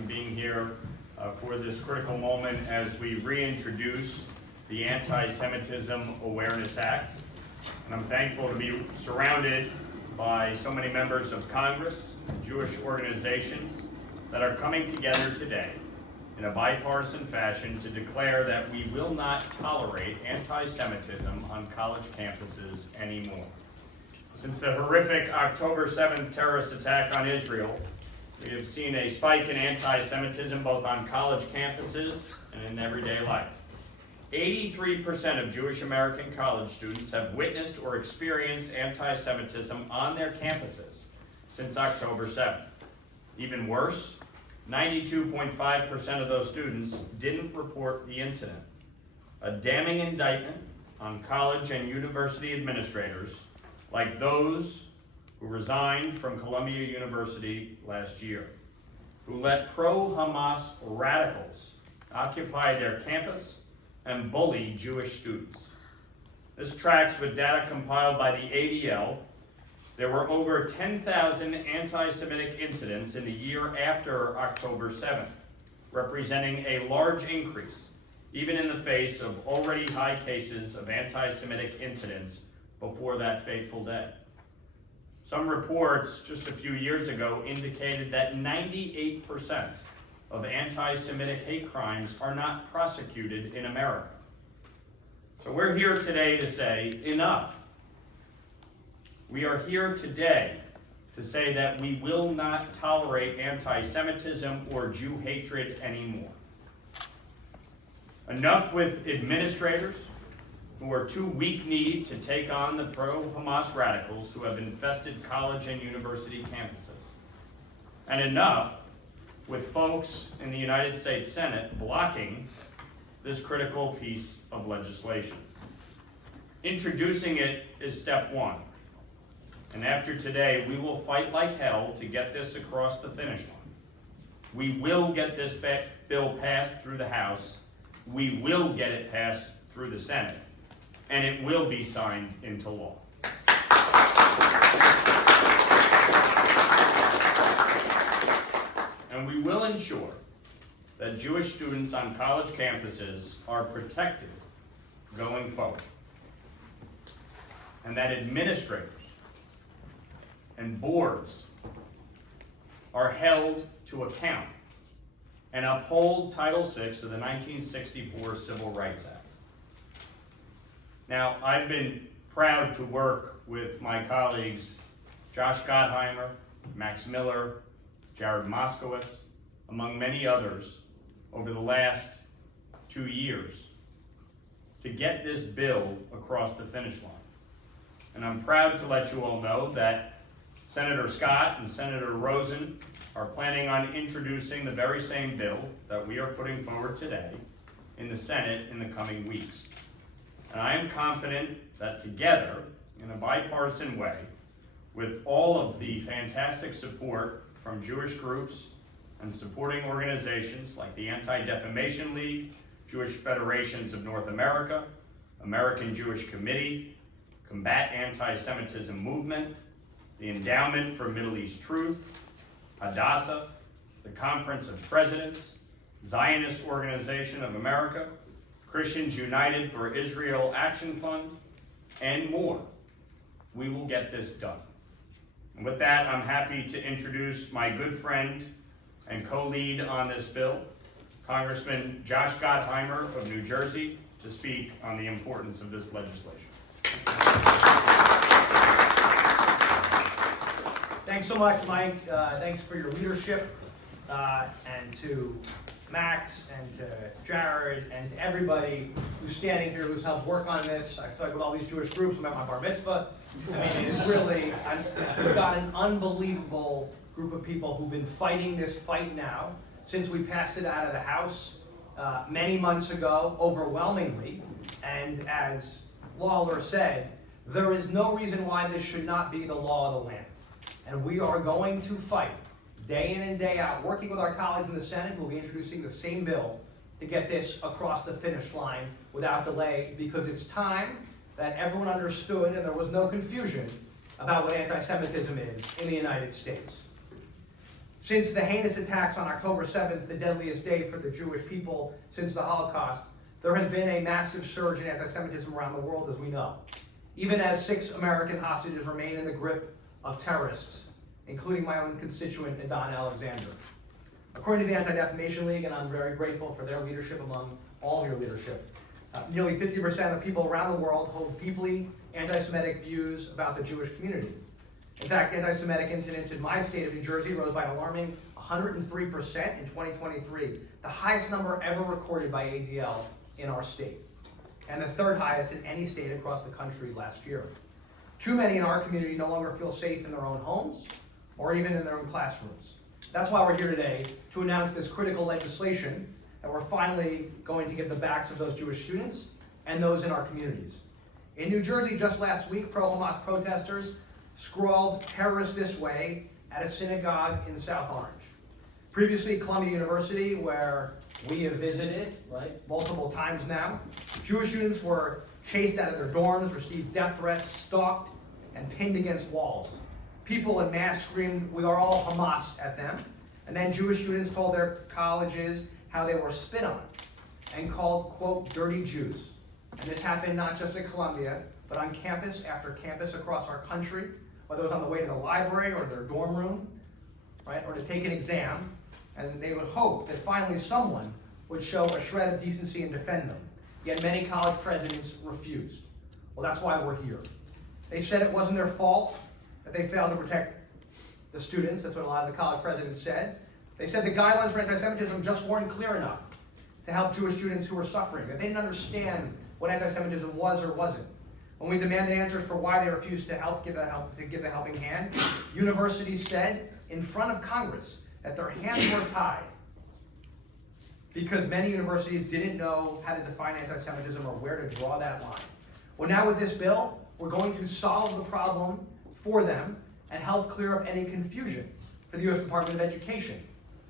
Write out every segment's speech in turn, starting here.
and being here for this critical moment as we reintroduce the Antisemitism Awareness Act. And I'm thankful to be surrounded by so many members of Congress, Jewish organizations that are coming together today in a bipartisan fashion to declare that we will not tolerate anti-Semitism on college campuses anymore. Since the horrific October 7th terrorist attack on Israel, we have seen a spike in anti-Semitism both on college campuses and in everyday life. 83% of Jewish American college students have witnessed or experienced anti-Semitism on their campuses since October 7th. Even worse, 92.5% of those students didn't report the incident. A damning indictment on college and university administrators like those who resigned from Columbia University last year, who let pro-Hamas radicals occupy their campus and bully Jewish students. This tracks with data compiled by the ADL. There were over 10,000 anti-Semitic incidents in the year after October 7th, representing a large increase, even in the face of already high cases of anti-Semitic incidents before that fateful day. Some reports just a few years ago indicated that 98% of anti-Semitic hate crimes are not prosecuted in America. So we're here today to say, enough. We are here today to say that we will not tolerate anti-Semitism or Jew hatred anymore. Enough with administrators who are too weak-kneed to take on the pro-Hamas radicals who have infested college and university campuses. And enough with folks in the United States Senate blocking this critical piece of legislation. Introducing it is step one. And after today, we will fight like hell to get this across the finish line. We will get this bill passed through the House. We will get it passed through the Senate. And it will be signed into law. And we will ensure that Jewish students on college campuses are protected going forward. And that administrators and boards are held to account and uphold Title VI of the 1964 Civil Rights Act. Now, I've been proud to work with my colleagues Josh Gottheimer, Max Miller, Jared Moskowitz, among many others, over the last 2 years to get this bill across the finish line. And I'm proud to let you all know that Senator Scott and Senator Rosen are planning on introducing the very same bill that we are putting forward today in the Senate in the coming weeks. And I am confident that together, in a bipartisan way, with all of the fantastic support from Jewish groups and supporting organizations like the Anti-Defamation League, Jewish Federations of North America, American Jewish Committee, Combat Anti-Semitism Movement, the Endowment for Middle East Truth, Hadassah, the Conference of Presidents, Zionist Organization of America, Christians United for Israel Action Fund, and more. We will get this done. And with that, I'm happy to introduce my good friend and co-lead on this bill, Congressman Josh Gottheimer of New Jersey, to speak on the importance of this legislation. Thanks so much, Mike. Thanks for your leadership, and to Max and to Jared and to everybody who's standing here who's helped work on this. I feel like with all these Jewish groups, I'm at my bar mitzvah. I mean, it's really, we've got an unbelievable group of people who've been fighting this fight now since we passed it out of the House many months ago, overwhelmingly. And as Lawler said, there is no reason why this should not be the law of the land. And we are going to fight day in and day out, working with our colleagues in the Senate who will be introducing the same bill to get this across the finish line without delay, because it's time that everyone understood and there was no confusion about what anti-Semitism is in the United States. Since the heinous attacks on October 7th, the deadliest day for the Jewish people since the Holocaust, there has been a massive surge in anti-Semitism around the world, as we know, even as 6 American hostages remain in the grip of terrorists, including my own constituent, Adon Alexander. According to the Anti-Defamation League, and I'm very grateful for their leadership among all of your leadership, nearly 50% of people around the world hold deeply anti-Semitic views about the Jewish community. In fact, anti-Semitic incidents in my state of New Jersey rose by an alarming 103% in 2023, the highest number ever recorded by ADL in our state, and the 3rd highest in any state across the country last year. Too many in our community no longer feel safe in their own homes or even in their own classrooms. That's why we're here today to announce this critical legislation that we're finally going to get the backs of those Jewish students and those in our communities. In New Jersey just last week, pro-Hamas protesters scrawled "terrorists this way" at a synagogue in South Orange. Previously, Columbia University, where we have visited, multiple times now, Jewish students were chased out of their dorms, received death threats, stalked, and pinned against walls. People en masse screamed, "We are all Hamas" at them, and then Jewish students told their colleges how they were spit on and called, quote, "dirty Jews." And this happened not just at Columbia, but on campus after campus across our country, whether it was on the way to the library or their dorm room, or to take an exam, and they would hope that finally someone would show a shred of decency and defend them. Yet many college presidents refused. Well, that's why we're here. They said it wasn't their fault that they failed to protect the students. That's what a lot of the college presidents said. They said the guidelines for anti-Semitism just weren't clear enough to help Jewish students who were suffering, that they didn't understand what anti-Semitism was or wasn't. When we demanded answers for why they refused to give a helping hand, universities said in front of Congress that their hands were tied because many universities didn't know how to define anti-Semitism or where to draw that line. Well, now with this bill, we're going to solve the problem for them and help clear up any confusion for the U.S. Department of Education,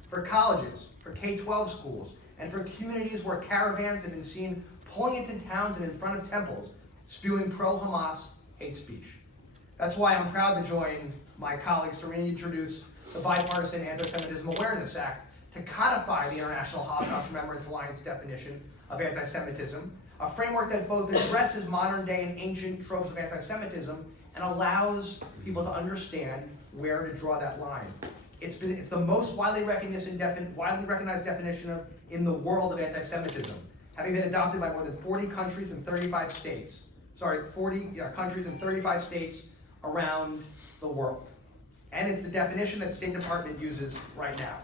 for colleges, for K-12 schools, and for communities where caravans have been seen pulling into towns and in front of temples, spewing pro-Hamas hate speech. That's why I'm proud to join my colleagues to reintroduce the Bipartisan Antisemitism Awareness Act to codify the International Holocaust Remembrance Alliance definition of anti-Semitism, a framework that both addresses modern-day and ancient tropes of anti-Semitism and allows people to understand where to draw that line. It's the most widely recognized definition in the world of anti-Semitism, having been adopted by more than 40 countries and 35 states. 40 countries and 35 states around the world. And it's the definition that the State Department uses right now.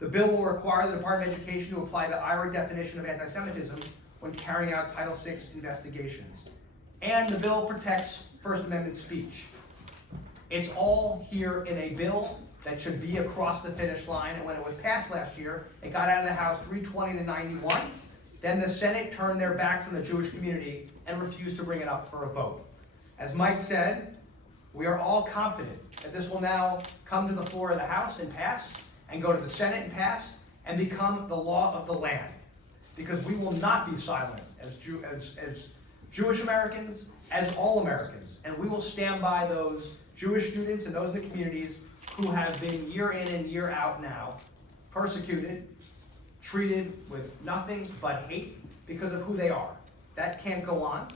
The bill will require the Department of Education to apply the IHRA definition of anti-Semitism when carrying out Title VI investigations. And the bill protects First Amendment speech. It's all here in a bill that should be across the finish line, and when it was passed last year, it got out of the House 320 to 91. Then the Senate turned their backs on the Jewish community and refused to bring it up for a vote. As Mike said, we are all confident that this will now come to the floor of the House and pass, and go to the Senate and pass, and become the law of the land. Because we will not be silent as Jewish Americans, as all Americans, and we will stand by those Jewish students and those in the communities who have been year in and year out now persecuted, treated with nothing but hate because of who they are. That can't go on,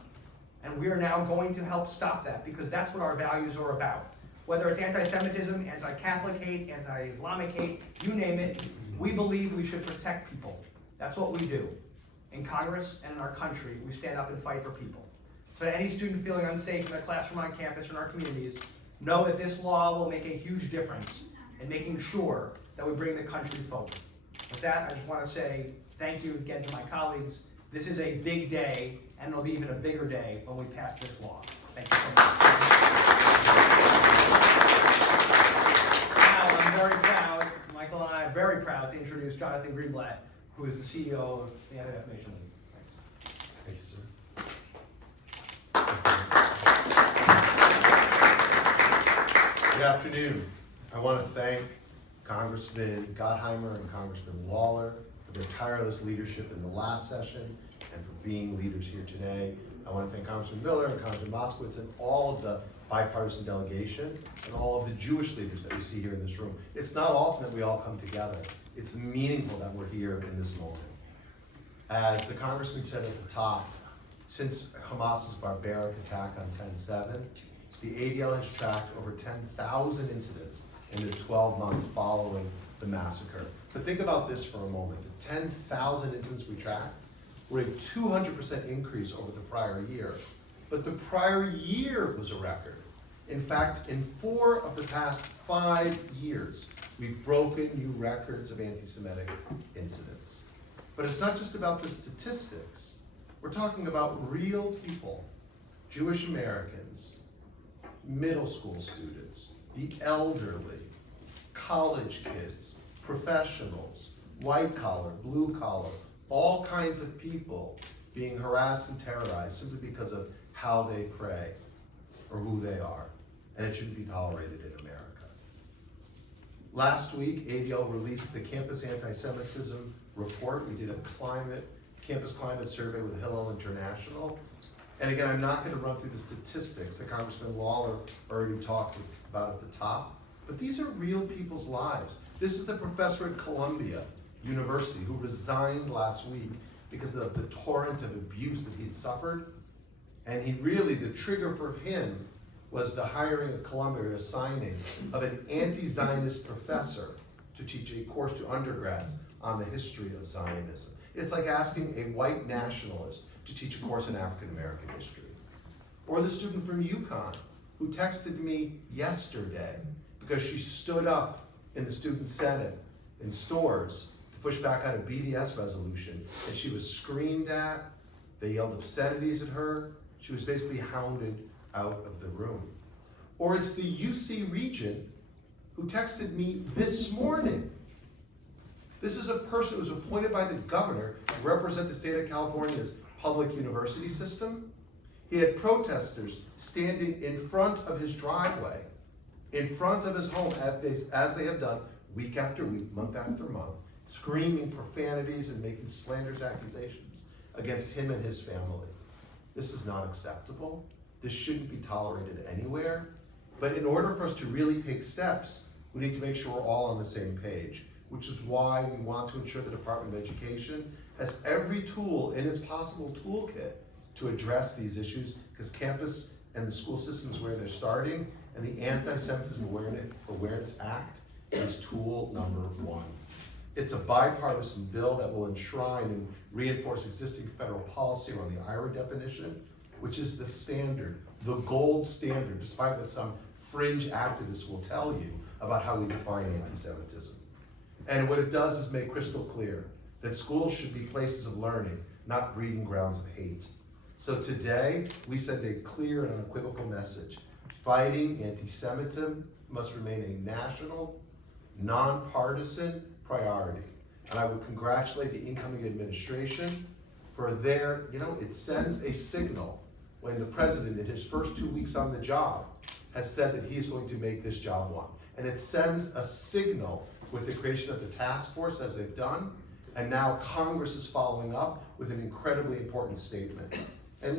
and we are now going to help stop that because that's what our values are about. Whether it's anti-Semitism, anti-Catholic hate, anti-Islamic hate, you name it, we believe we should protect people. That's what we do. In Congress and in our country, we stand up and fight for people. So to any student feeling unsafe in their classroom, on campus, or in our communities, know that this law will make a huge difference in making sure that we bring the country forward. With that, I just want to say thank you again to my colleagues. This is a big day, and it'll be even a bigger day when we pass this law. Thank you so much. Now, I'm very proud, Michael and I are very proud to introduce Jonathan Greenblatt, who is the CEO of the Anti-Defamation League. Thanks. Thank you, sir. Good afternoon. I want to thank Congressman Gottheimer and Congressman Lawler for their tireless leadership in the last session and for being leaders here today. I want to thank Congressman Miller and Congressman Moskowitz and all of the bipartisan delegation, and all of the Jewish leaders that we see here in this room. It's not often that we all come together. It's meaningful that we're here in this moment. As the Congressman said at the top, since Hamas's barbaric attack on 10/7, the ADL has tracked over 10,000 incidents in the 12 months following the massacre. But think about this for a moment. The 10,000 incidents we tracked were a 200% increase over the prior year. But the prior year was a record. In fact, in 4 of the past 5 years, we've broken new records of anti-Semitic incidents. But it's not just about the statistics. We're talking about real people, Jewish Americans, middle school students, the elderly, college kids, professionals, white collar, blue collar, all kinds of people being harassed and terrorized simply because of how they pray or who they are. And it shouldn't be tolerated in America. Last week, ADL released the Campus Antisemitism Report. We did a campus climate survey with Hillel International. And again, I'm not going to run through the statistics that Congressman Lawler already talked about at the top, but these are real people's lives. This is the professor at Columbia University who resigned last week because of the torrent of abuse that he'd suffered. And the trigger for him was the hiring of Columbia, a signing of an anti-Zionist professor to teach a course to undergrads on the history of Zionism. It's like asking a white nationalist to teach a course in African American history. Or the student from UConn who texted me yesterday because she stood up in the student senate in Stores to push back on a BDS resolution, and she was screamed at, they yelled obscenities at her, she was basically hounded out of the room. Or it's the UC Regent who texted me this morning. This is a person who was appointed by the governor to represent the state of California's public university system. He had protesters standing in front of his driveway, in front of his home, as they have done week after week, month after month, screaming profanities and making slanderous accusations against him and his family. This is not acceptable. This shouldn't be tolerated anywhere. But in order for us to really take steps, we need to make sure we're all on the same page, which is why we want to ensure the Department of Education has every tool in its possible toolkit to address these issues, because campus and the school system is where they're starting, and the Antisemitism Awareness Act is tool number 1. It's a bipartisan bill that will enshrine and reinforce existing federal policy around the IHRA definition, which is the standard, the gold standard, despite what some fringe activists will tell you about how we define anti-Semitism. And what it does is make crystal clear that schools should be places of learning, not breeding grounds of hate. So today, we send a clear and unequivocal message. Fighting anti-Semitism must remain a national, nonpartisan priority. And I would congratulate the incoming administration for it sends a signal when the president in his first 2 weeks on the job has said that he's going to make this job one. And it sends a signal with the creation of the task force, as they've done, and now Congress is following up with an incredibly important statement. And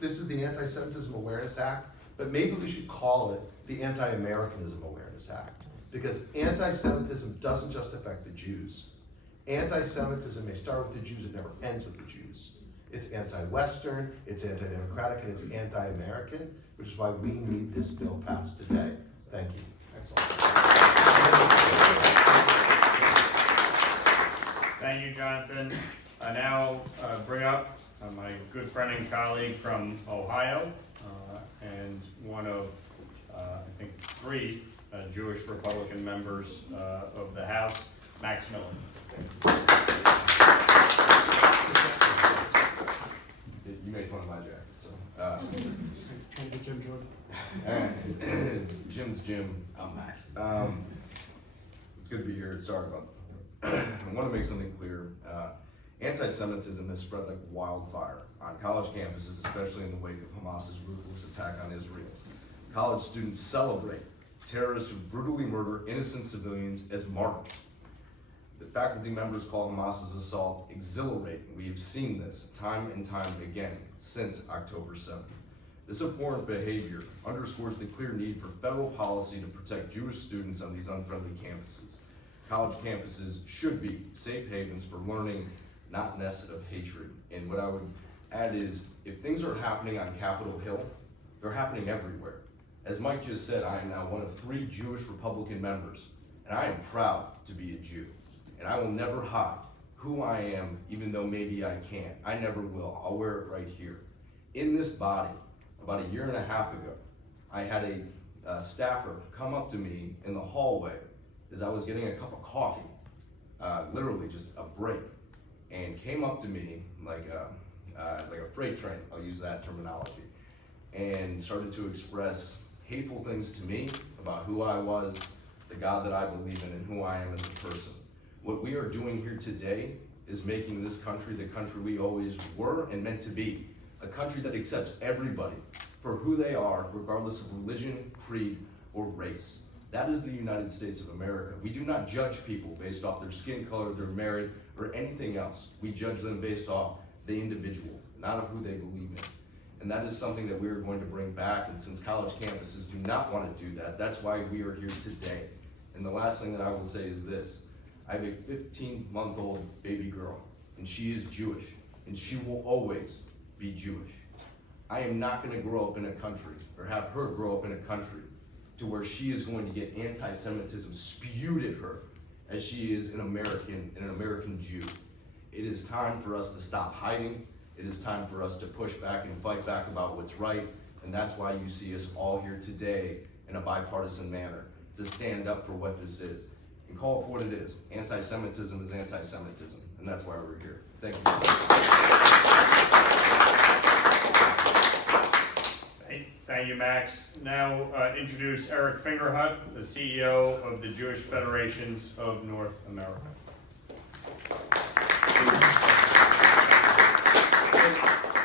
this is the Antisemitism Awareness Act, but maybe we should call it the Anti-Americanism Awareness Act, because anti-Semitism doesn't just affect the Jews. Anti-Semitism may start with the Jews, it never ends with the Jews. It's anti-Western, it's anti-democratic, and it's anti-American, which is why we need this bill passed today. Thank you. Thank you, Jonathan. I now bring up my good friend and colleague from Ohio, and one of, I think, 3 Jewish Republican members of the House, Max Miller. You made fun of my jacket, so. Jim Jordan. Jim's Jim. I'm Max. It's good to be here. Sorry about that. I want to make something clear. Anti-Semitism has spread like wildfire on college campuses, especially in the wake of Hamas's ruthless attack on Israel. College students celebrate terrorists who brutally murder innocent civilians as martyrs. The faculty members call Hamas's assault exhilarating. We have seen this time and time again since October 7th. This abhorrent behavior underscores the clear need for federal policy to protect Jewish students on these unfriendly campuses. College campuses should be safe havens for learning, not nests of hatred. And what I would add is, if things are happening on Capitol Hill, they're happening everywhere. As Mike just said, I am now one of 3 Jewish Republican members, and I am proud to be a Jew. And I will never hide who I am, even though maybe I can't. I never will. I'll wear it right here. In this body, about 1.5 years ago, I had a staffer come up to me in the hallway as I was getting a cup of coffee, literally just a break, and came up to me like a freight train, I'll use that terminology, and started to express hateful things to me about who I was, the God that I believe in, and who I am as a person. What we are doing here today is making this country the country we always were and meant to be. A country that accepts everybody for who they are, regardless of religion, creed, or race. That is the United States of America. We do not judge people based off their skin color, their merit, or anything else. We judge them based off the individual, not of who they believe in. And that is something that we are going to bring back, and since college campuses do not want to do that, that's why we are here today. And the last thing that I will say is this. I have a 15-month-old baby girl, and she is Jewish, and she will always be Jewish. I am not going to grow up in a country, or have her grow up in a country, to where she is going to get anti-Semitism spewed at her as she is an American Jew. It is time for us to stop hiding. It is time for us to push back and fight back about what's right, and that's why you see us all here today in a bipartisan manner, to stand up for what this is, and call it for what it is. Anti-Semitism is anti-Semitism, and that's why we're here. Thank you. Thank you, Max. Now introduce Eric Fingerhut, the CEO of the Jewish Federations of North America.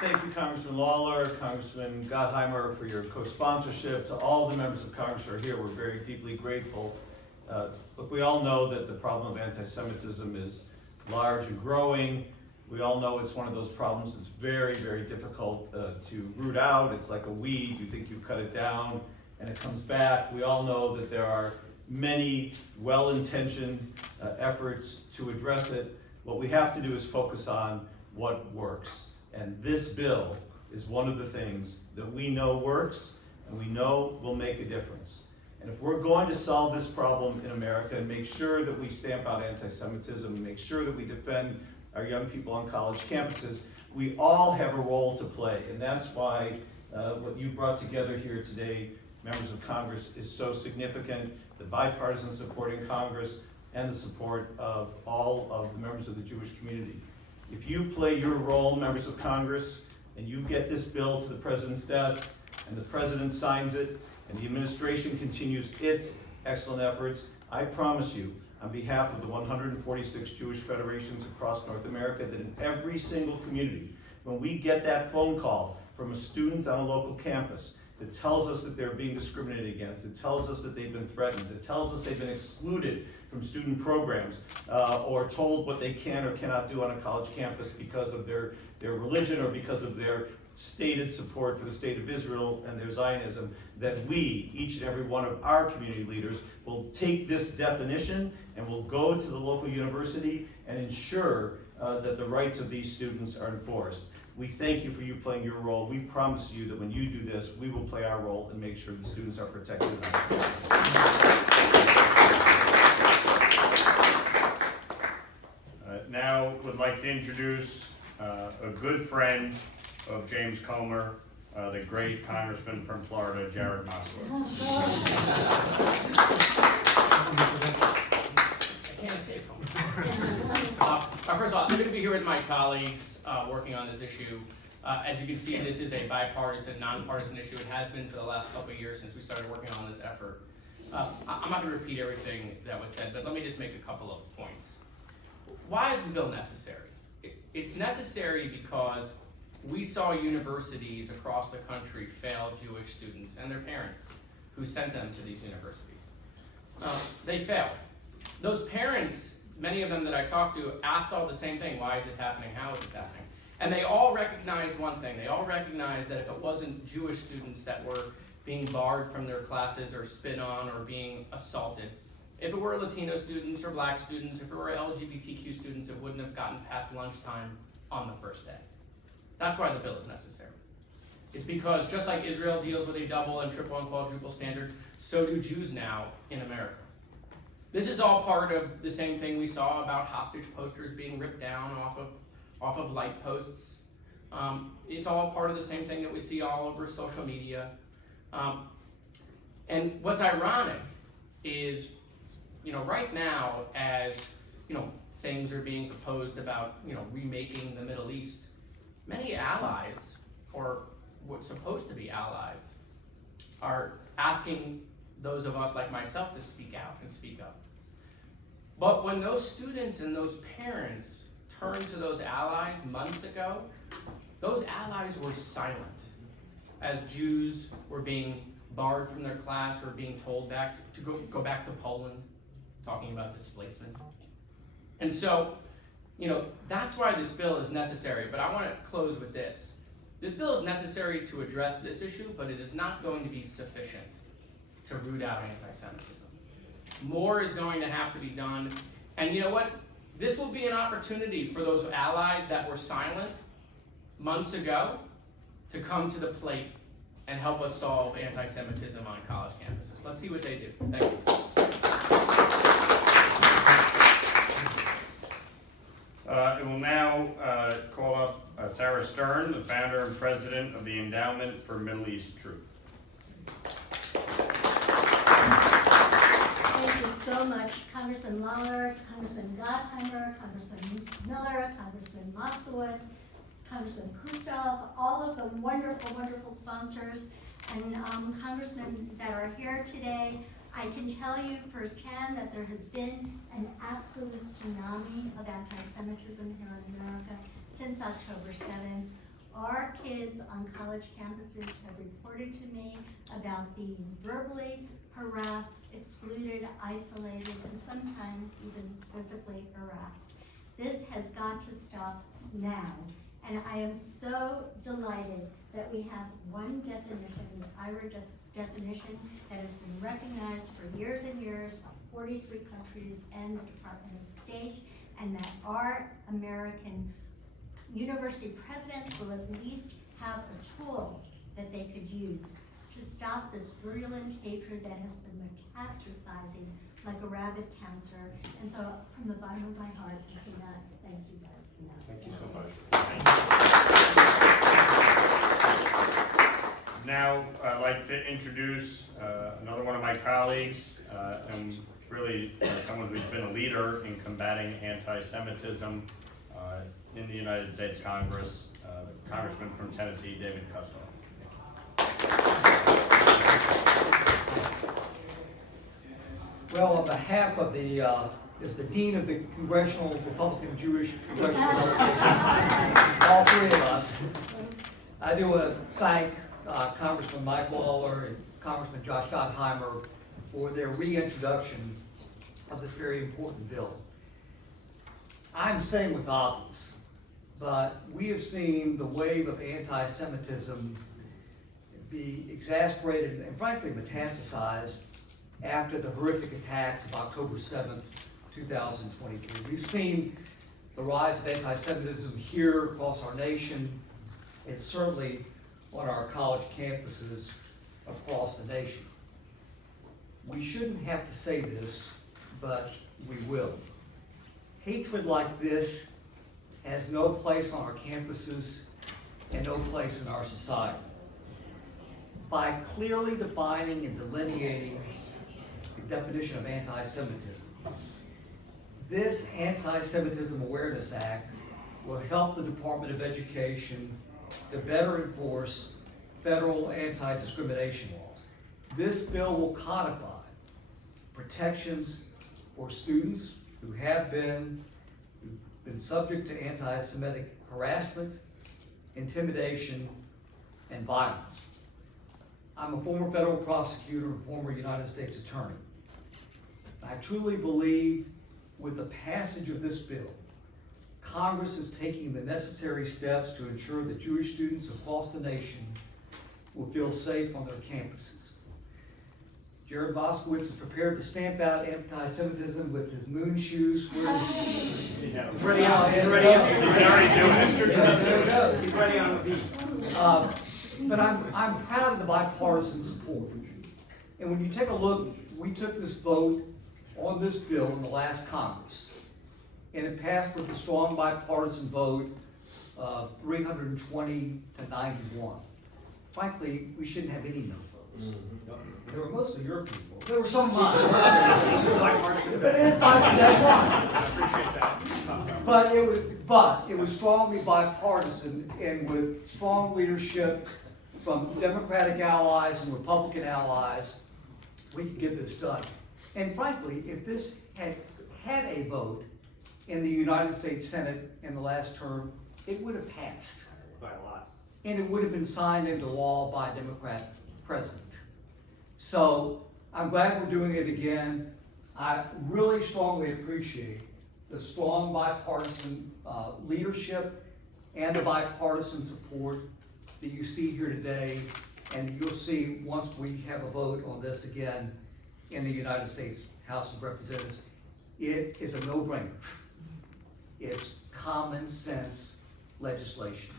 Thank you, Congressman Lawler, Congressman Gottheimer, for your co-sponsorship. To all the members of Congress who are here, we're very deeply grateful. Look, we all know that the problem of anti-Semitism is large and growing. We all know it's one of those problems that's very, very difficult to root out. It's like a weed. You think you've cut it down, and it comes back. We all know that there are many well-intentioned efforts to address it. What we have to do is focus on what works. And this bill is one of the things that we know works and we know will make a difference. And if we're going to solve this problem in America and make sure that we stamp out anti-Semitism and make sure that we defend our young people on college campuses, we all have a role to play. And that's why what you brought together here today, members of Congress, is so significant. The bipartisan support in Congress and the support of all of the members of the Jewish community. If you play your role, members of Congress, and you get this bill to the President's desk, and the President signs it, and the administration continues its excellent efforts, I promise you, on behalf of the 146 Jewish federations across North America, that in every single community, when we get that phone call from a student on a local campus that tells us that they're being discriminated against, that tells us that they've been threatened, that tells us they've been excluded from student programs, or told what they can or cannot do on a college campus because of their religion or because of their stated support for the state of Israel and their Zionism, that we, each and every one of our community leaders, will take this definition and will go to the local university and ensure that the rights of these students are enforced. We thank you for you playing your role. We promise you that when you do this, we will play our role and make sure the students are protected. Now would like to introduce a good friend of James Comer, the great congressman from Florida, Jared Moskowitz. I can't escape Comer. First of all, I'm going to be here with my colleagues working on this issue. As you can see, this is a bipartisan, nonpartisan issue. It has been for the last couple of years since we started working on this effort. I'm not going to repeat everything that was said, but let me just make a couple of points. Why is the bill necessary? It's necessary because we saw universities across the country fail Jewish students and their parents who sent them to these universities. They failed. Those parents, many of them that I talked to, asked all the same thing: why is this happening? How is this happening? And they all recognized one thing. They all recognized that if it wasn't Jewish students that were being barred from their classes or spit on or being assaulted, if it were Latino students or black students, if it were LGBTQ students, it wouldn't have gotten past lunchtime on the first day. That's why the bill is necessary. It's because just like Israel deals with a double and triple and quadruple standard, so do Jews now in America. This is all part of the same thing we saw about hostage posters being ripped down off of light posts. It's all part of the same thing that we see all over social media. And what's ironic is, right now, as things are being proposed about remaking the Middle East, many allies, or what's supposed to be allies, are asking those of us like myself to speak out and speak up. But when those students and those parents turned to those allies months ago, those allies were silent as Jews were being barred from their class or being told to go back to Poland, talking about displacement. And so, that's why this bill is necessary. But I want to close with this. This bill is necessary to address this issue, but it is not going to be sufficient to root out anti-Semitism. More is going to have to be done. And you know what? This will be an opportunity for those allies that were silent months ago to come to the plate and help us solve anti-Semitism on college campuses. Let's see what they do. Thank you. I will now call up Sarah Stern, the founder and president of the Endowment for Middle East Truth. Thank you so much, Congressman Lawler, Congressman Gottheimer, Congressman Miller, Congressman Moskowitz, Congressman Kustoff, all of the wonderful, wonderful sponsors, and congressmen that are here today. I can tell you firsthand that there has been an absolute tsunami of anti-Semitism here in America since October 7th. Our kids on college campuses have reported to me about being verbally harassed, excluded, isolated, and sometimes even physically harassed. This has got to stop now. And I am so delighted that we have one definition, the IHRA definition, that has been recognized for years and years by 43 countries and the Department of State, and that our American university presidents will at least have a tool that they could use to stop this virulent hatred that has been metastasizing like a rabid cancer. And so from the bottom of my heart, I cannot thank you guys enough. Thank you so much. Now, I'd like to introduce another one of my colleagues, and really someone who's been a leader in combating anti-Semitism in the United States Congress, Congressman from Tennessee, David Kustoff. Well, on behalf of as the Dean of the Congressional Republican Jewish Congressional Delegation, all three of us, I do want to thank Congressman Mike Lawler and Congressman Josh Gottheimer for their reintroduction of this very important bill. I'm saying what's obvious, but we have seen the wave of anti-Semitism be exasperated and frankly metastasized after the horrific attacks of October 7th, 2023. We've seen the rise of anti-Semitism here across our nation, and certainly on our college campuses across the nation. We shouldn't have to say this, but we will. Hatred like this has no place on our campuses and no place in our society. By clearly defining and delineating the definition of anti-Semitism, this Antisemitism Awareness Act will help the Department of Education to better enforce federal anti-discrimination laws. This bill will codify protections for students who have been subject to anti-Semitic harassment, intimidation, and violence. I'm a former federal prosecutor and former United States attorney. I truly believe with the passage of this bill, Congress is taking the necessary steps to ensure that Jewish students across the nation will feel safe on their campuses. Jared Moskowitz is prepared to stamp out anti-Semitism with his moon shoes. He's ready out. He's ready out. He's already doing it. There it goes. He's ready on the beat. But I'm proud of the bipartisan support. And when you take a look, we took this vote on this bill in the last Congress, and it passed with a strong bipartisan vote of 320 to 91. Frankly, we shouldn't have any no votes. They were mostly your people. There were some of mine. But it is that's right. But it was strongly bipartisan, and with strong leadership from Democratic allies and Republican allies, we could get this done. And frankly, if this had a vote in the United States Senate in the last term, it would have passed. By a lot. And it would have been signed into law by a Democrat president. So I'm glad we're doing it again. I really strongly appreciate the strong bipartisan leadership and the bipartisan support that you see here today, and you'll see once we have a vote on this again in the United States House of Representatives. It is a no-brainer. It's common sense legislation,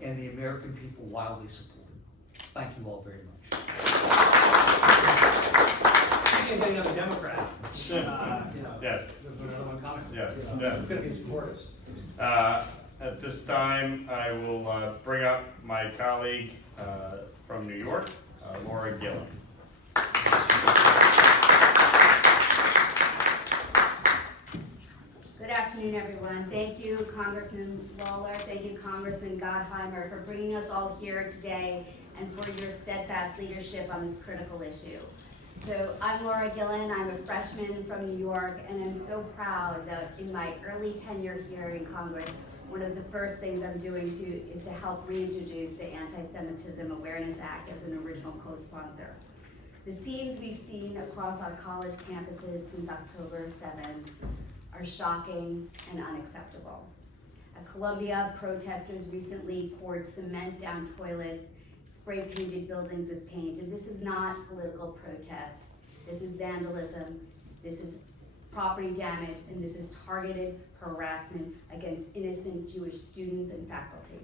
and the American people wildly support it. Thank you all very much. Speaking of another Democrat, Yes. there's another one coming. Yes, It's yes. gonna be supporters. At this time, I will bring up my colleague from New York, Laura Gillen. Good afternoon, everyone. Thank you, Congressman Lawler. Thank you, Congressman Gottheimer, for bringing us all here today and for your steadfast leadership on this critical issue. So I'm Laura Gillen. I'm a freshman from New York, and I'm so proud that in my early tenure here in Congress, one of the first things I'm doing is to help reintroduce the Antisemitism Awareness Act as an original co-sponsor. The scenes we've seen across our college campuses since October 7th are shocking and unacceptable. At Columbia, protesters recently poured cement down toilets, spray painted buildings with paint, and this is not political protest. This is vandalism, this is property damage, and this is targeted harassment against innocent Jewish students and faculty.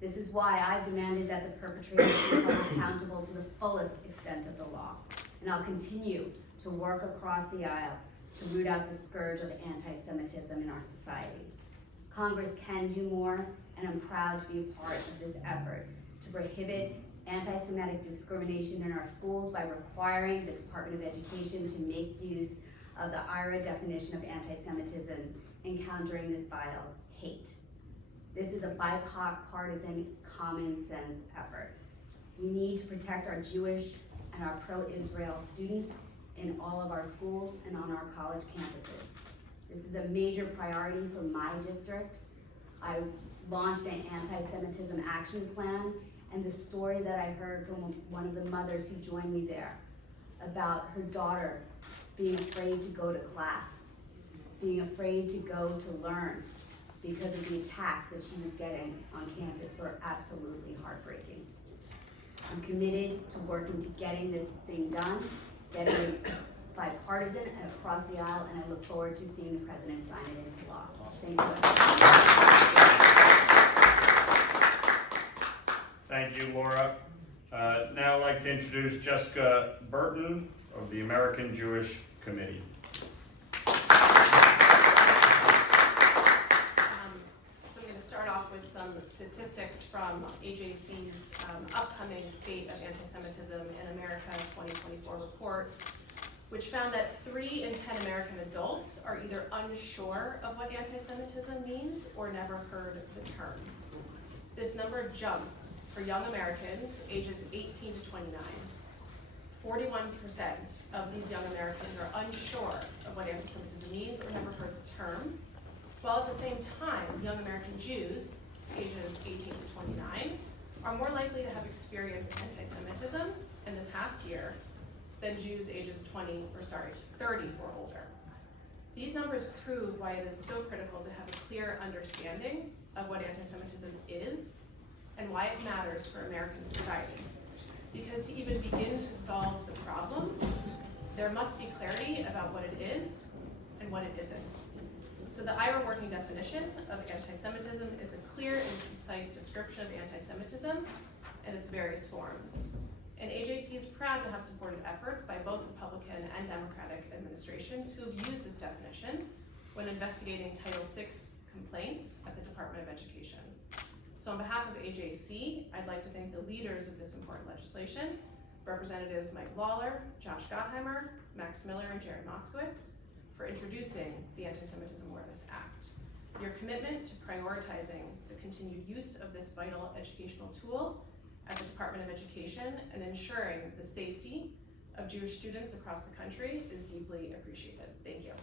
This is why I've demanded that the perpetrators be held accountable to the fullest extent of the law. And I'll continue to work across the aisle to root out the scourge of anti-Semitism in our society. Congress can do more, and I'm proud to be a part of this effort to prohibit anti-Semitic discrimination in our schools by requiring the Department of Education to make use of the IHRA definition of anti-Semitism, encountering this vile hate. This is a bipartisan, common sense effort. We need to protect our Jewish and our pro-Israel students in all of our schools and on our college campuses. This is a major priority for my district. I launched an anti-Semitism action plan, and the story that I heard from one of the mothers who joined me there about her daughter being afraid to go to class, being afraid to go to learn because of the attacks that she was getting on campus were absolutely heartbreaking. I'm committed to working to getting this thing done, getting it bipartisan and across the aisle, and I look forward to seeing the president sign it into law. Thank you. Thank you, Laura. Now I'd like to introduce Jessica Burton of the American Jewish Committee. So I'm going to start off with some statistics from AJC's upcoming State of Antisemitism in America 2024 report, which found that 3 in 10 American adults are either unsure of what anti-Semitism means or never heard the term. This number jumps for young Americans ages 18 to 29. 41% of these young Americans are unsure of what anti-Semitism means or never heard the term, while at the same time, young American Jews, ages 18 to 29, are more likely to have experienced anti-Semitism in the past year than Jews ages 30 or older. These numbers prove why it is so critical to have a clear understanding of what anti-Semitism is and why it matters for American society. Because to even begin to solve the problem, there must be clarity about what it is and what it isn't. So the IHRA working definition of anti-Semitism is a clear and concise description of anti-Semitism and its various forms. And AJC is proud to have supported efforts by both Republican and Democratic administrations who have used this definition when investigating Title VI complaints at the Department of Education. So on behalf of AJC, I'd like to thank the leaders of this important legislation, Representatives Mike Lawler, Josh Gottheimer, Max Miller, and Jared Moskowitz, for introducing the Antisemitism Awareness Act. Your commitment to prioritizing the continued use of this vital educational tool at the Department of Education and ensuring the safety of Jewish students across the country is deeply appreciated. Thank you.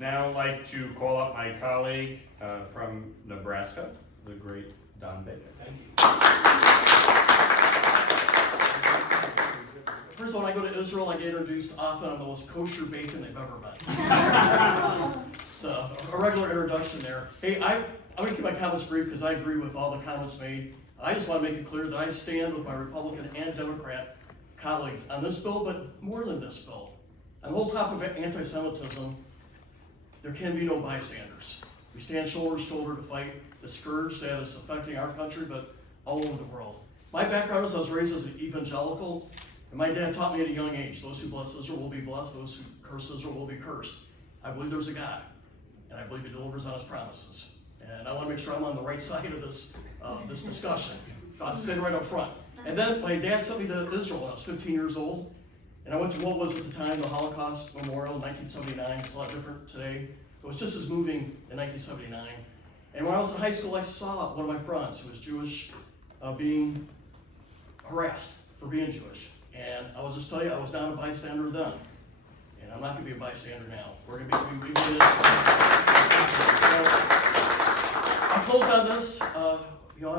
Now I'd like to call up my colleague from Nebraska, the great Don Baker. Thank you. First of all, when I go to Israel, I get introduced often on the most kosher bacon they've ever met. It's a regular introduction there. Hey, I'm going to keep my comments brief because I agree with all the comments made. I just want to make it clear that I stand with my Republican and Democrat colleagues on this bill, but more than this bill. On the whole topic of anti-Semitism, there can be no bystanders. We stand shoulder to shoulder to fight the scourge that is affecting our country, but all over the world. My background is I was raised as an evangelical, and my dad taught me at a young age, those who bless Israel will be blessed, those who curse Israel will be cursed. I believe there's a God, and I believe he delivers on his promises. And I want to make sure I'm on the right side of this discussion. I'll stand right up front. And then my dad sent me to Israel when I was 15 years old, and I went to what was at the time the Holocaust Memorial in 1979. It's a lot different today. It was just as moving in 1979. And when I was in high school, I saw one of my friends who was Jewish being harassed for being Jewish. And I will just tell you, I was not a bystander then. And I'm not going to be a bystander now. We're going to be in it. So, I'll close on this. I'm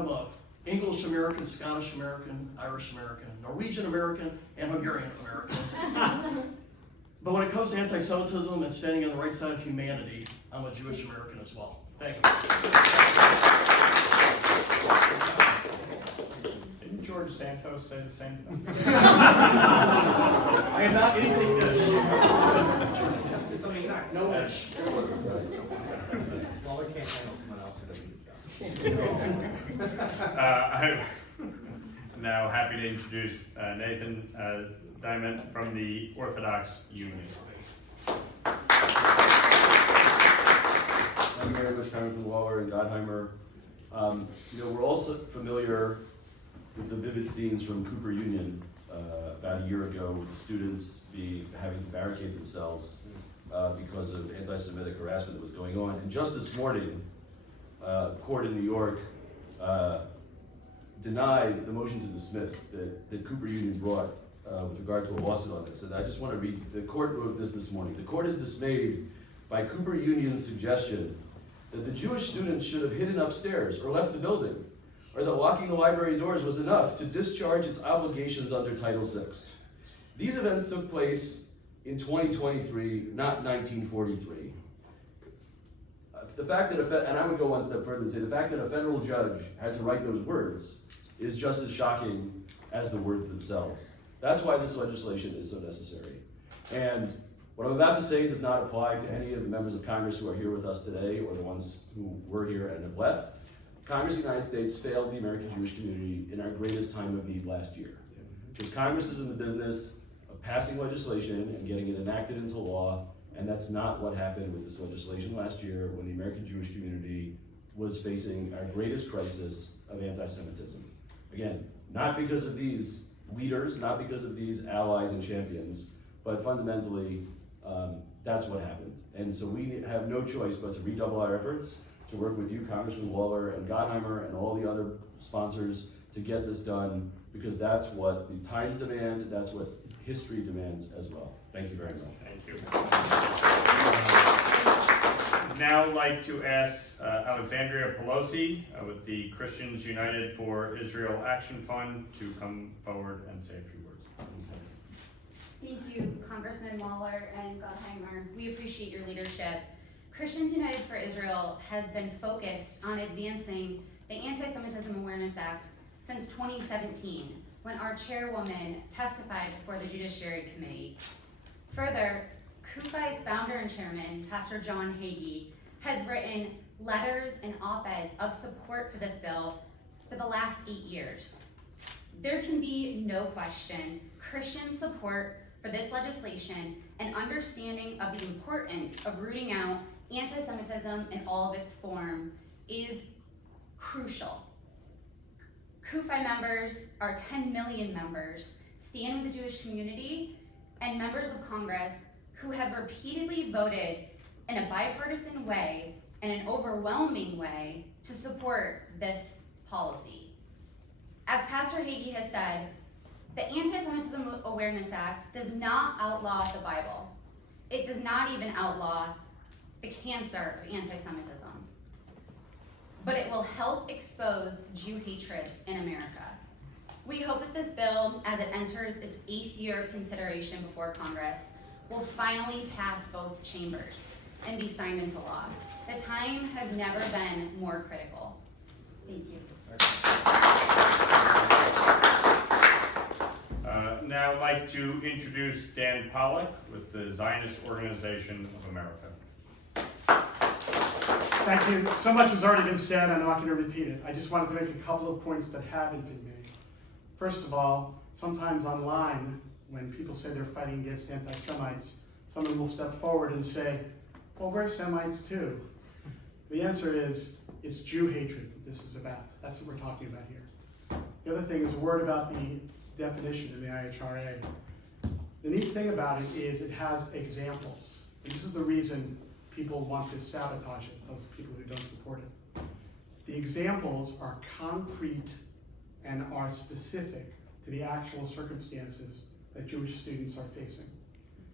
a English American, Scottish American, Irish American, Norwegian American, and Hungarian American. But when it comes to anti-Semitism and standing on the right side of humanity, I'm a Jewish American as well. Thank you. Didn't George Santos say the same thing? I am not anything ish. Something nice. No ish. Lawler can't handle someone else. I'm now happy to introduce Nathan Diamond from the Orthodox Union. Thank you very much, Congressman Lawler and Gottheimer. We're also familiar with the vivid scenes from Cooper Union about a year ago, with the students having to barricade themselves because of anti-Semitic harassment that was going on. And just this morning, a court in New York denied the motion to dismiss that Cooper Union brought with regard to a lawsuit on this. And I just want to read, the court wrote this morning. The court is dismayed by Cooper Union's suggestion that the Jewish students should have hidden upstairs or left the building, or that locking the library doors was enough to discharge its obligations under Title VI. These events took place in 2023, not 1943. The fact that, and I would go one step further and say, the fact that a federal judge had to write those words is just as shocking as the words themselves. That's why this legislation is so necessary. And what I'm about to say does not apply to any of the members of Congress who are here with us today or the ones who were here and have left. Congress of the United States failed the American Jewish community in our greatest time of need last year. Because Congress is in the business of passing legislation and getting it enacted into law, and that's not what happened with this legislation last year when the American Jewish community was facing our greatest crisis of anti-Semitism. Again, not because of these leaders, not because of these allies and champions, but fundamentally, that's what happened. And so we have no choice but to redouble our efforts to work with you, Congressman Lawler and Gottheimer and all the other sponsors to get this done, because that's what the times demand, that's what history demands as well. Thank you very much. Thank you. Now I'd like to ask Alexandria Pelosi with the Christians United for Israel Action Fund to come forward and say a few words. Thank you, Congressman Lawler and Gottheimer. We appreciate your leadership. Christians United for Israel has been focused on advancing the Antisemitism Awareness Act since 2017, when our chairwoman testified before the Judiciary Committee. Further, CUFI's founder and chairman, Pastor John Hagee, has written letters and op-eds of support for this bill for the last 8 years. There can be no question Christian support for this legislation and understanding of the importance of rooting out anti-Semitism in all of its form is crucial. CUFI members, our 10 million members, stand with the Jewish community and members of Congress who have repeatedly voted in a bipartisan way and an overwhelming way to support this policy. As Pastor Hagee has said, the Antisemitism Awareness Act does not outlaw the Bible. It does not even outlaw the cancer of anti-Semitism. But it will help expose Jew hatred in America. We hope that this bill, as it enters its 8th year of consideration before Congress, will finally pass both chambers and be signed into law. The time has never been more critical. Thank you. Now I'd like to introduce Dan Pollack with the Zionist Organization of America. Thank you. So much has already been said, I'm not going to repeat it. I just wanted to make a couple of points that haven't been made. First of all, sometimes online, when people say they're fighting against anti-Semites, someone will step forward and say, well, we're Semites too. The answer is, it's Jew hatred that this is about. That's what we're talking about here. The other thing is a word about the definition in the IHRA. The neat thing about it is it has examples. And this is the reason people want to sabotage it, those people who don't support it. The examples are concrete and are specific to the actual circumstances that Jewish students are facing.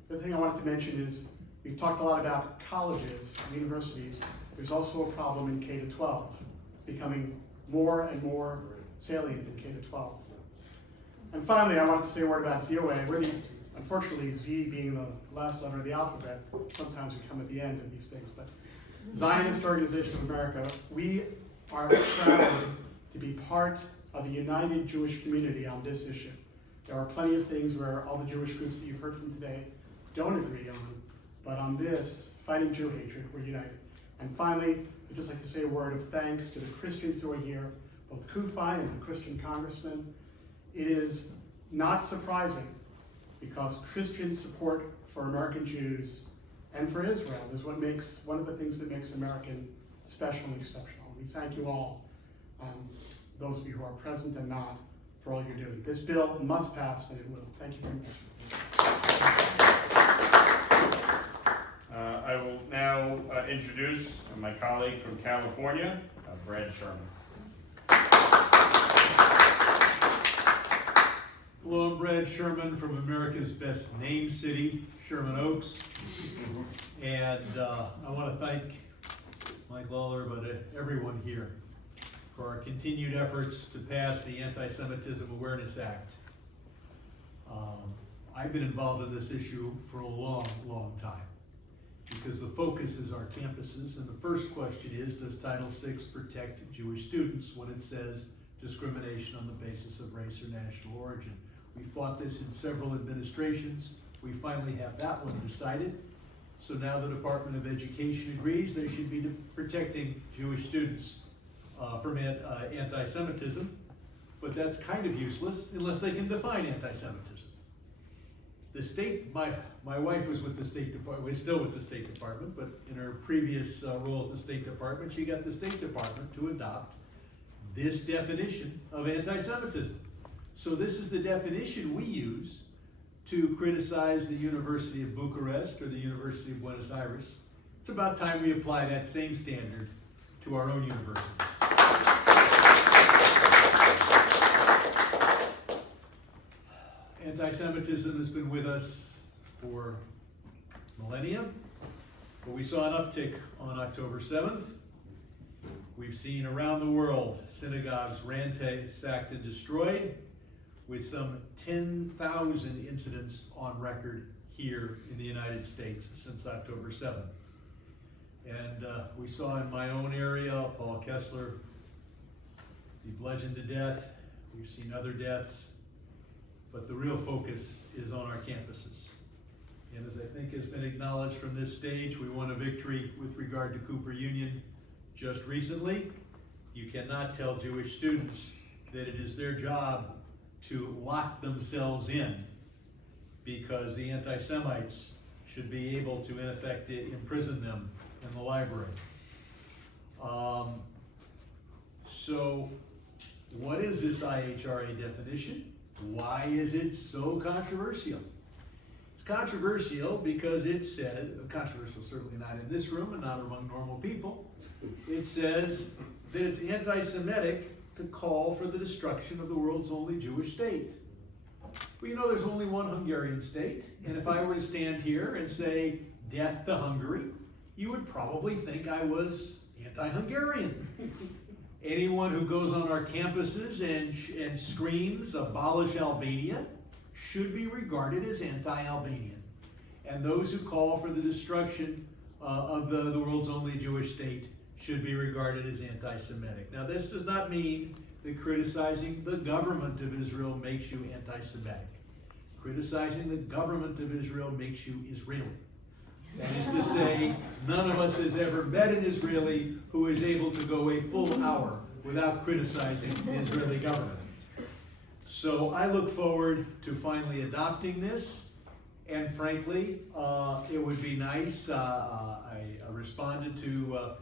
The other thing I wanted to mention is, we've talked a lot about colleges and universities. There's also a problem in K-12. It's becoming more and more salient in K-12. And finally, I wanted to say a word about ZOA. Unfortunately, Z being the last letter of the alphabet, sometimes we come at the end of these things, but Zionist Organization of America, we are proud to be part of the united Jewish community on this issue. There are plenty of things where all the Jewish groups that you've heard from today don't agree on, but on this, fighting Jew hatred, we're united. And finally, I'd just like to say a word of thanks to the Christians who are here, both CUFI and the Christian congressmen. It is not surprising, because Christian support for American Jews and for Israel is one of the things that makes American special and exceptional. We thank you all, those of you who are present and not, for all you're doing. This bill must pass, and it will. Thank you very much. I will now introduce my colleague from California, Brad Sherman. Hello, I'm Brad Sherman from America's best named city, Sherman Oaks. And I want to thank Mike Lawler, but everyone here for our continued efforts to pass the Antisemitism Awareness Act. I've been involved in this issue for a long, long time, because the focus is our campuses, and the first question is, does Title VI protect Jewish students when it says discrimination on the basis of race or national origin? We fought this in several administrations. We finally have that one decided. So now the Department of Education agrees they should be protecting Jewish students from anti-Semitism, but that's kind of useless unless they can define anti-Semitism. The state, my wife was with the State Department, was still with the State Department, but in her previous role at the State Department, she got the State Department to adopt this definition of anti-Semitism. So this is the definition we use to criticize the University of Bucharest or the University of Buenos Aires. It's about time we apply that same standard to our own universities. Anti-Semitism has been with us for millennia, but we saw an uptick on October 7th. We've seen around the world synagogues ransacked and destroyed. with some 10,000 incidents on record here in the United States since October 7th. And we saw in my own area, Paul Kessler be bludgeoned to death. We've seen other deaths, but the real focus is on our campuses. And as I think has been acknowledged from this stage, we won a victory with regard to Cooper Union just recently. You cannot tell Jewish students that it is their job to lock themselves in, because the anti-Semites should be able to, in effect, imprison them in the library. So what is this IHRA definition? Why is it so controversial? It's controversial because it says, controversial certainly not in this room and not among normal people, it says that it's anti-Semitic to call for the destruction of the world's only Jewish state. Well, you know, there's only one Hungarian state, and if I were to stand here and say, death to Hungary, you would probably think I was anti-Hungarian. Anyone who goes on our campuses and screams, abolish Albania, should be regarded as anti-Albanian. And those who call for the destruction of the world's only Jewish state should be regarded as anti-Semitic. Now, this does not mean that criticizing the government of Israel makes you anti-Semitic. Criticizing the government of Israel makes you Israeli. That is to say, none of us has ever met an Israeli who is able to go a full hour without criticizing the Israeli government. So I look forward to finally adopting this, and frankly, it would be nice. I responded to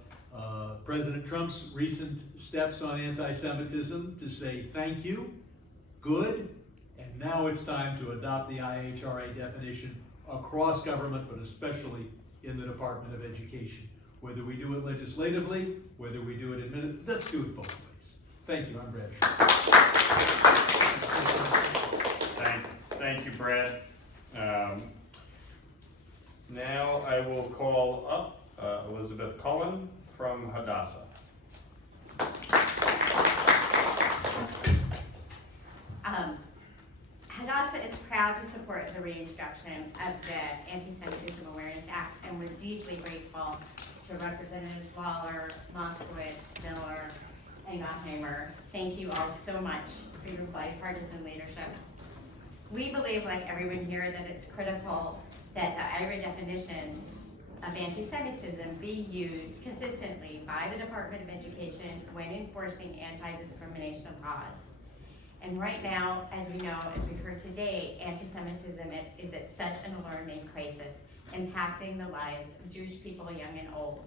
President Trump's recent steps on anti-Semitism to say thank you, good, and now it's time to adopt the IHRA definition across government, but especially in the Department of Education. Whether we do it legislatively, whether we do it administratively, let's do it both ways. Thank you, I'm Brad. Thank you, Brad. Now I will call up Elizabeth Cullen from Hadassah. Hadassah is proud to support the reintroduction of the Antisemitism Awareness Act, and we're deeply grateful to Representatives Lawler, Moskowitz, Miller, and Gottheimer. Thank you all so much for your bipartisan leadership. We believe, like everyone here, that it's critical that the IHRA definition of anti-Semitism be used consistently by the Department of Education when enforcing anti-discrimination laws. And right now, as we know, as we've heard today, anti-Semitism is at such an alarming crisis, impacting the lives of Jewish people, young and old.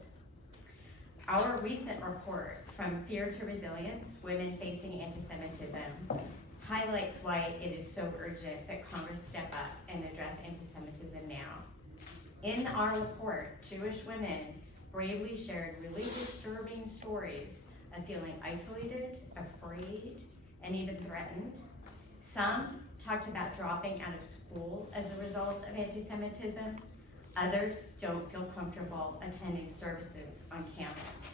Our recent report, From Fear to Resilience, Women Facing Anti-Semitism, highlights why it is so urgent that Congress step up and address anti-Semitism now. In our report, Jewish women bravely shared really disturbing stories of feeling isolated, afraid, and even threatened. Some talked about dropping out of school as a result of anti-Semitism. Others don't feel comfortable attending services on campus.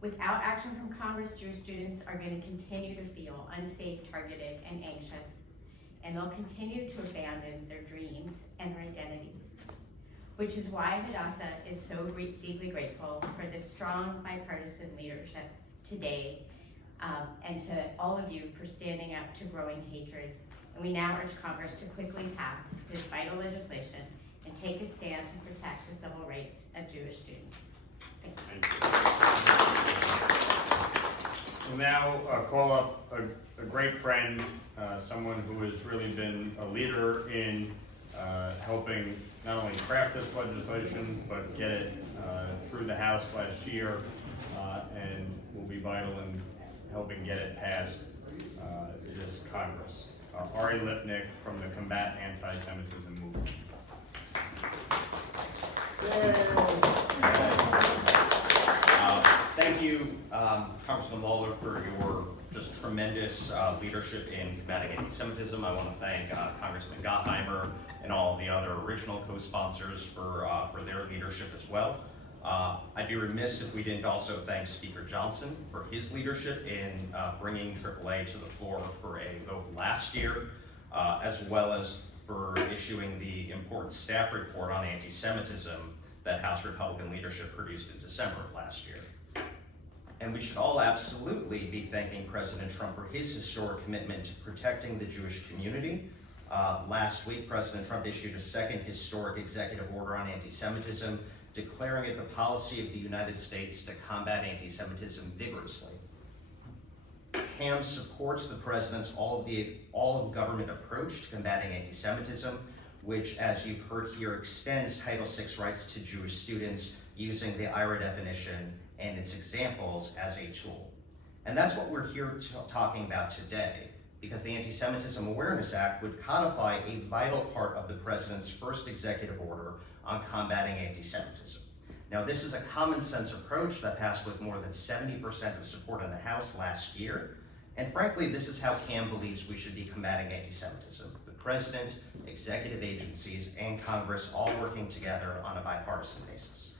Without action from Congress, Jewish students are going to continue to feel unsafe, targeted, and anxious, and they'll continue to abandon their dreams and their identities, which is why Hadassah is so deeply grateful for this strong bipartisan leadership today, and to all of you for standing up to growing hatred. And we now urge Congress to quickly pass this vital legislation and take a stand to protect the civil rights of Jewish students. Thank you. We'll now call up a great friend, someone who has really been a leader in helping not only craft this legislation, but get it through the House last year, and will be vital in helping get it past this Congress. Ari Lipnick from the Combat Anti-Semitism Movement. Thank you, Congressman Lawler, for your just tremendous leadership in combating anti-Semitism. I want to thank Congressman Gottheimer and all the other original co-sponsors for their leadership as well. I'd be remiss if we didn't also thank Speaker Johnson for his leadership in bringing AAA to the floor for a vote last year, as well as for issuing the important staff report on anti-Semitism that House Republican leadership produced in December of last year. And we should all absolutely be thanking President Trump for his historic commitment to protecting the Jewish community. Last week, President Trump issued a second historic executive order on anti-Semitism, declaring it the policy of the United States to combat anti-Semitism vigorously. HAM supports the president's all-of-government approach to combating anti-Semitism, which, as you've heard here, extends Title VI rights to Jewish students using the IHRA definition and its examples as a tool. And that's what we're here talking about today, because the Antisemitism Awareness Act would codify a vital part of the president's first executive order on combating anti-Semitism. Now, this is a common sense approach that passed with more than 70% of support in the House last year. And frankly, this is how CAM believes we should be combating anti-Semitism. The president, executive agencies, and Congress all working together on a bipartisan basis.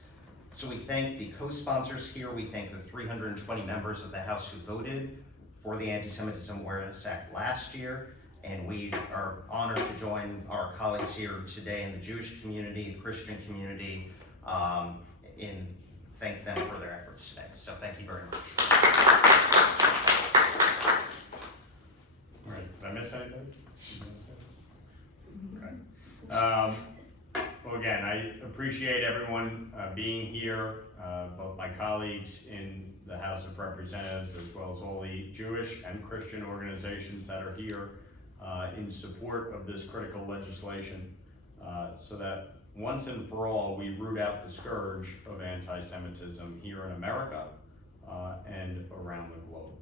So we thank the co-sponsors here. We thank the 320 members of the House who voted for the Antisemitism Awareness Act last year. And we are honored to join our colleagues here today in the Jewish community, the Christian community, and thank them for their efforts today. So thank you very much. All right, did I miss anything? Okay. Well, again, I appreciate everyone being here, both my colleagues in the House of Representatives, as well as all the Jewish and Christian organizations that are here in support of this critical legislation, so that once and for all, we root out the scourge of anti-Semitism here in America and around the globe.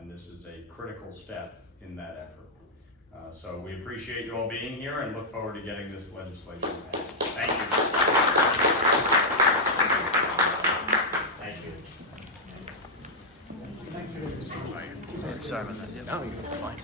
And this is a critical step in that effort. So we appreciate you all being here and look forward to getting this legislation passed. Thank you. Thank you. Sorry about that. No, you're fine.